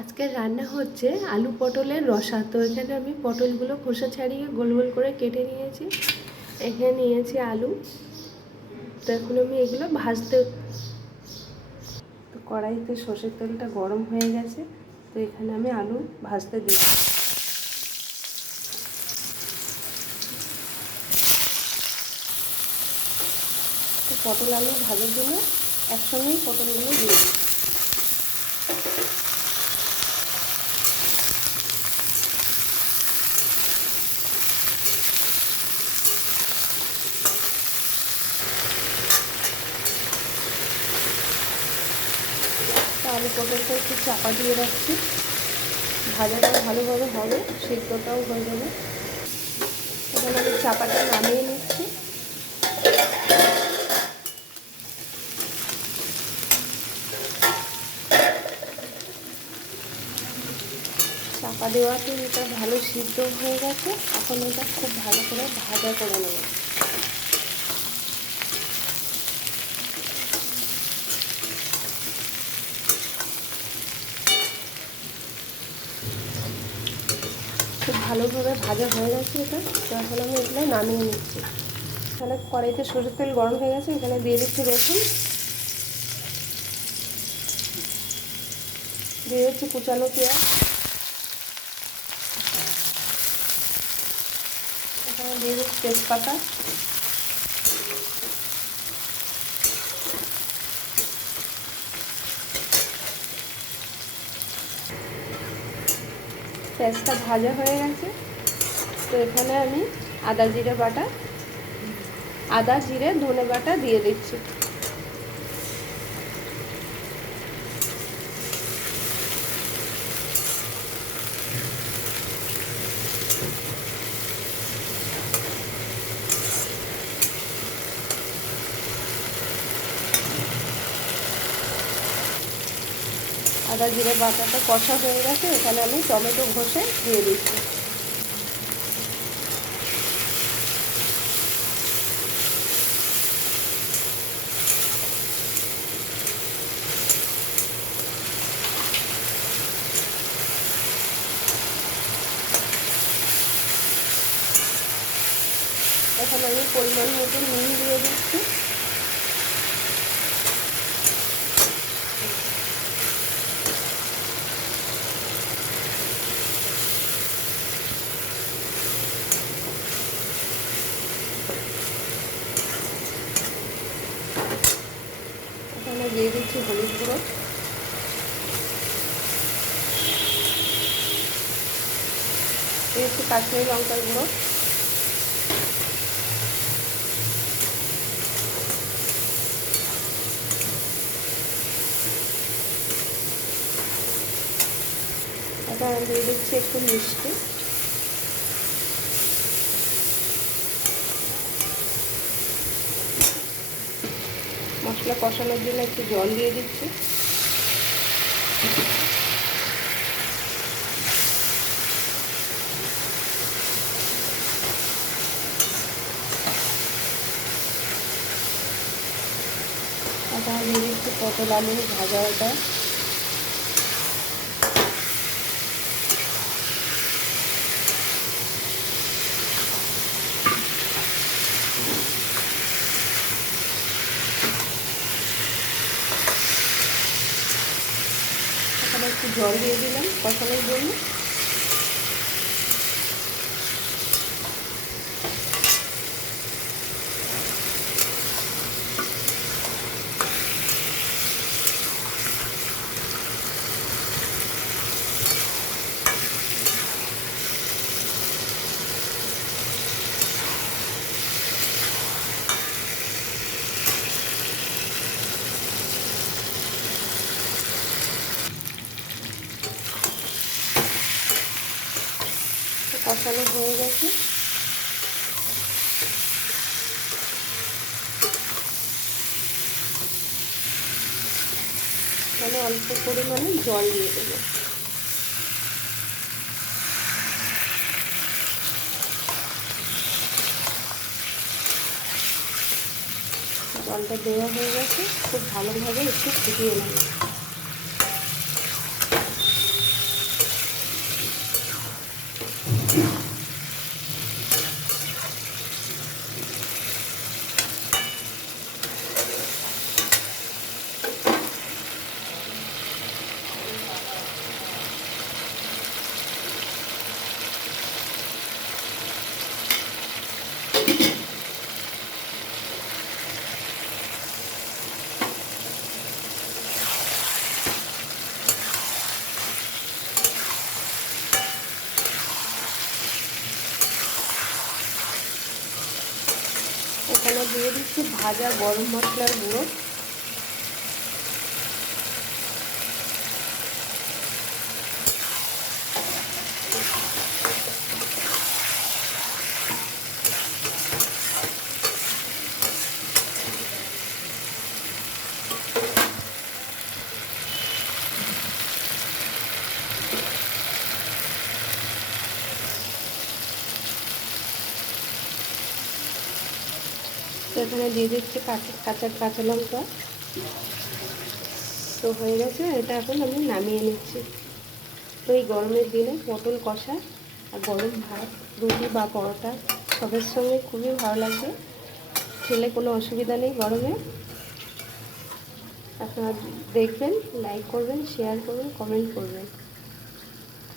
আজকের রান্না হচ্ছে আলু পটলের রসা। তো এখানে আমি পটলগুলো খোসা ছাড়িয়ে গোল গোল করে কেটে নিয়েছি। এখানে নিয়েছি আলু। তো এখন আমি এগুলো ভাজতে, তো কড়াইতে সর্ষের তেলটা গরম হয়ে গেছে। তো এখানে আমি আলু ভাজতে দিই। তো পটল আলু ভাজার জন্য একসঙ্গেই পটলগুলো দিয়ে দিই। তো আলু পটলটা একটু চাপা দিয়ে রাখছি, ভাজাটা ভালোভাবে হবে, সিদ্ধটাও হয়ে যাবে। এখানে আমি চাপাটা নামিয়ে নিচ্ছি। চাপা দেওয়াতে এটা ভালো সিদ্ধ হয়ে গেছে। এখন এটা খুব ভালো করে ভাজা করে নেব। খুব ভালোভাবে ভাজা হয়ে গেছে এটা। তো এখন আমি এগুলো নামিয়ে নিচ্ছি। এখানে কড়াইতে সরষের তেল গরম হয়ে গেছে, এখানে দিয়ে দিচ্ছি রসুন, দিয়ে দিচ্ছি কুচানো পেঁয়াজ, এখানে দিয়ে দিচ্ছি তেজপাতা, পেঁয়াজটা ভাজা হয়ে গেছে। তো এখানে আমি আদা জিরে ধনে বাটা দিয়ে দিচ্ছি। আদা জিরে বাটাটা কষা হয়ে গেছে, এখানে আমি টমেটো ঘষে দিয়ে দিচ্ছি। এখন আমি পরিমাণ মতো নুন দিয়ে দিচ্ছি। এখানে দিয়ে দিচ্ছি হলুদ গুঁড়ো, দিচ্ছি কাশ্মীরি লঙ্কার গুঁড়ো, এখানে দিয়ে দিচ্ছি একটু মিষ্টি। মশলা কষানোর জন্য একটু জল দিয়ে দিচ্ছি। এখানে দিয়ে দিচ্ছি পটল আলু ভাজাটা। এখানে একটু জল দিয়ে দিলাম কষানোর জন্য। কষানো হয়ে গেছে। তাহলে অল্প পরিমাণে জল দিয়ে দেবো। জলটা দেওয়া হয়ে গেছে, খুব ভালোভাবে একটু ফুটিয়ে নেব। এখানে দিয়ে দিচ্ছি ভাজা গরম মশলার গুঁড়ো। তো এখানে দিয়ে দিচ্ছি কাঁচা লঙ্কা। তো হয়ে গেছে, এটা এখন আমি নামিয়ে নিচ্ছি। তো এই গরমের দিনে পটল কষা আর গরম ভাত, রুটি বা পরোটা সবের সঙ্গে খুবই ভালো লাগবে, খেলে কোনো অসুবিধা নেই গরমে। আপনারা দেখবেন, লাইক করবেন, শেয়ার করবেন, কমেন্ট করবেন।